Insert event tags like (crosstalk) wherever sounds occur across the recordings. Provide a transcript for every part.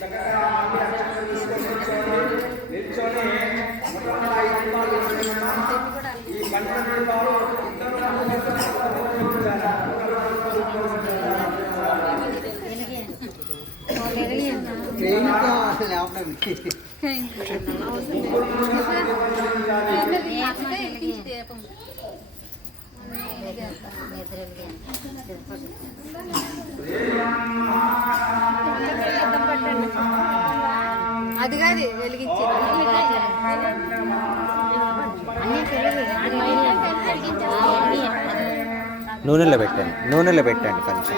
చక్కగా మళ్ళీ అక్షరాలు తీసుకొని నిల్చోండి నిల్చొని మొట్టమొదటి ఐదు దీపాలు వెలిగించండి. ఈ పంచ దీపాలు ఇద్దరు అది కాదు వెలిగించి నూనెలో పెట్టండి నూనెలో పెట్టండి కొంచెం.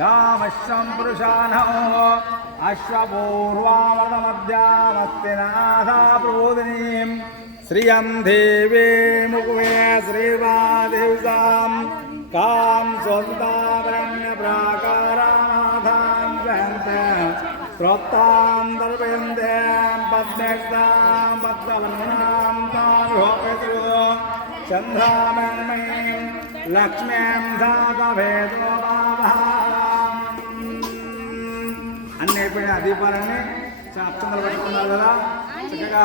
గామశ్వం పురుషానో అశ్వపూర్వామదమధ్యామస్తినాథా ప్రబోధినీం శ్రియం దేవే ముకుమే శ్రీవాదేవసాం కాం స్వంతావరణ్య ప్రాకారానాథాం జయంత ప్రోక్తాం దర్పయంతే పద్మేక్తాం పద్మవన్నాం తాం చంద్రామణమయీం లక్ష్మీం దాతభేదో అన్ని అయిపోయిన దీపాలన్నీ అక్షంతలు పెట్టుకున్నారు కదా చక్కగా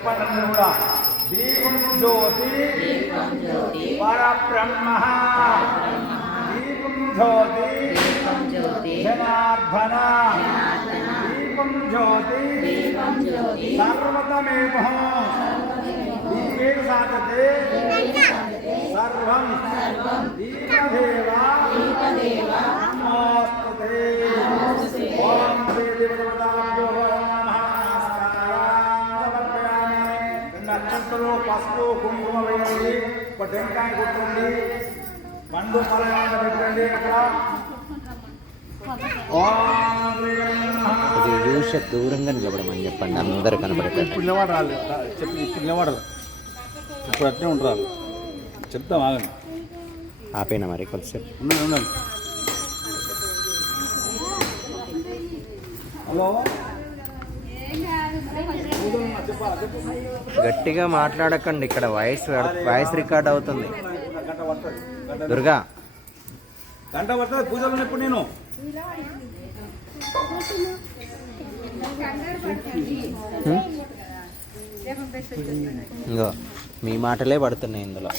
చెప్పండి అందరూ కూడా దీపం జ్యోతి పరబ్రహ్మ దీపం జ్యోతి జనార్దన దీపం జ్యోతి సర్వతమేవ దీపేన సాధతే సర్వం దీపదేవ ఒక టెంకాయ కొట్టండి. పండు ఫలం పెట్టండి అక్కడ. చూసే దూరంగా నిలబడమని చెప్పండి. అందరు కనబడేటట్టు ఇప్పుడు నిలబడి రాలేదు. చెప్పి నిలబడరు ఇప్పుడు అట్నే ఉంటారు చెప్తాం ఆగండి. ఆపేనా మరి కొంచెం ఉండండి ఉండండి. హలో? గట్టిగా మాట్లాడకండి ఇక్కడ వాయిస్ వాయిస్ రికార్డ్ అవుతుంది. దుర్గా. గంట పడుతుంది పూజలు ఉన్నప్పుడు నేను. ఇంకో మీ మాటలే పడుతున్నాయి ఇందులో.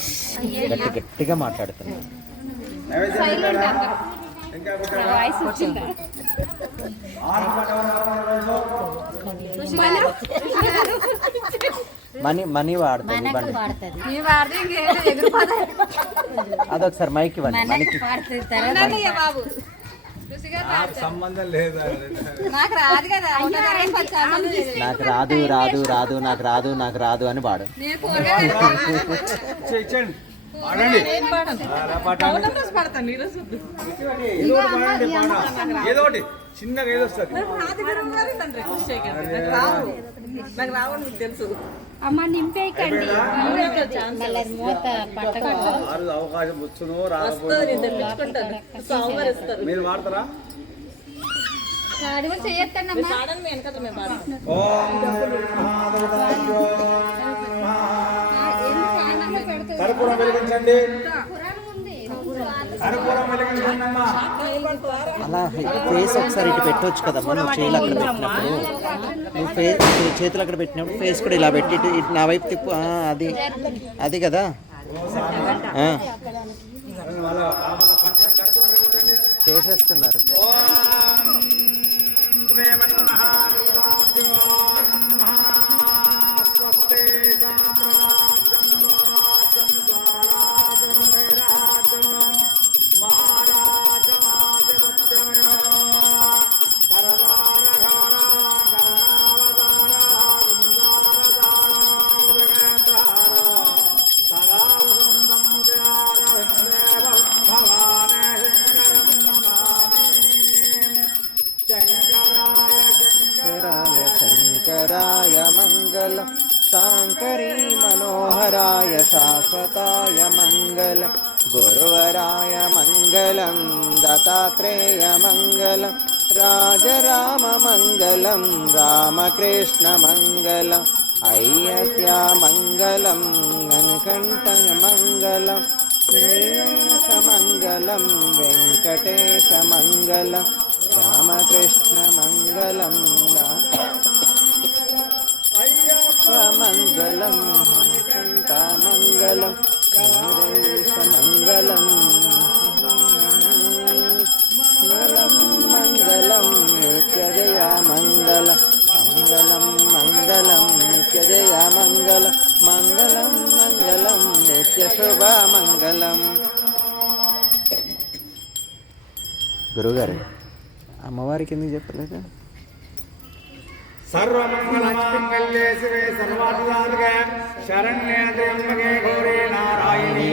గట్టి గట్టిగా మాట్లాడుతున్నాయి. మనీ మనీ వాడుతుంది అదొకసారి మైక్ ఇవ్వండి మనకి సంబంధం లేదు నాకు రాదు కదా. నాకు రాదు రాదు రాదు నాకు రాదు నాకు రాదు అని వాడు. (laughs) ఏదో ఒకటి చిన్నగా ఏదో వస్తుంది అమ్మ నింపేయకండి. అవకాశం వచ్చును రాకపోతే మీరు వాడతారా? అది కూడా చేయొద్దన్నమ్మా. ఓం. కర్పూరం వెలిగించండి. కర్పూరం వెలిగించండి అమ్మా. అలా ఫేస్ ఒకసారి ఇటు పెట్టవచ్చు కదమ్మా నువ్వు చేతులు అక్కడ పెట్టినప్పుడు. నువ్వు ఫేస్ చేతులు అక్కడ పెట్టినప్పుడు ఫేస్ కూడా ఇలా పెట్టి ఇటు నా వైపు తిప్పు అది అది కదా. చేసేస్తున్నారు. ఓం शङ्कराय मङ्गल शाङ्करी मनोहराय शाश्वताय मङ्गल गुरुवराय मङ्गलं दत्तात्रेय मङ्गल राजराममङ्गलं रामकृष्णमङ्गल अय्यत्या मङ्गलं गङ्कण्टमङ्गलं श्रीशमङ्गलं वेङ्कटेशमङ्गलं रामकृष्णमङ्गलम् మంగళం మంగళం రామకృష్ణ మంగళం మంగళం మంగళం నరేశ మంగళం మంగళం మంగళం నిత్యజయ మంగళం మంగళం మంగళం నిత్యజయ మంగళం మంగళం మంగళం నిత్య శుభ మంగళం గురుగారు అమ్మవారికి ఎందుకు చెప్పలేదు? सर्वमङ्गलमाङ्गल्ये शिवे सर्वार्थदातुके शरण्ये त्र्यम्बके घोरे नारायणी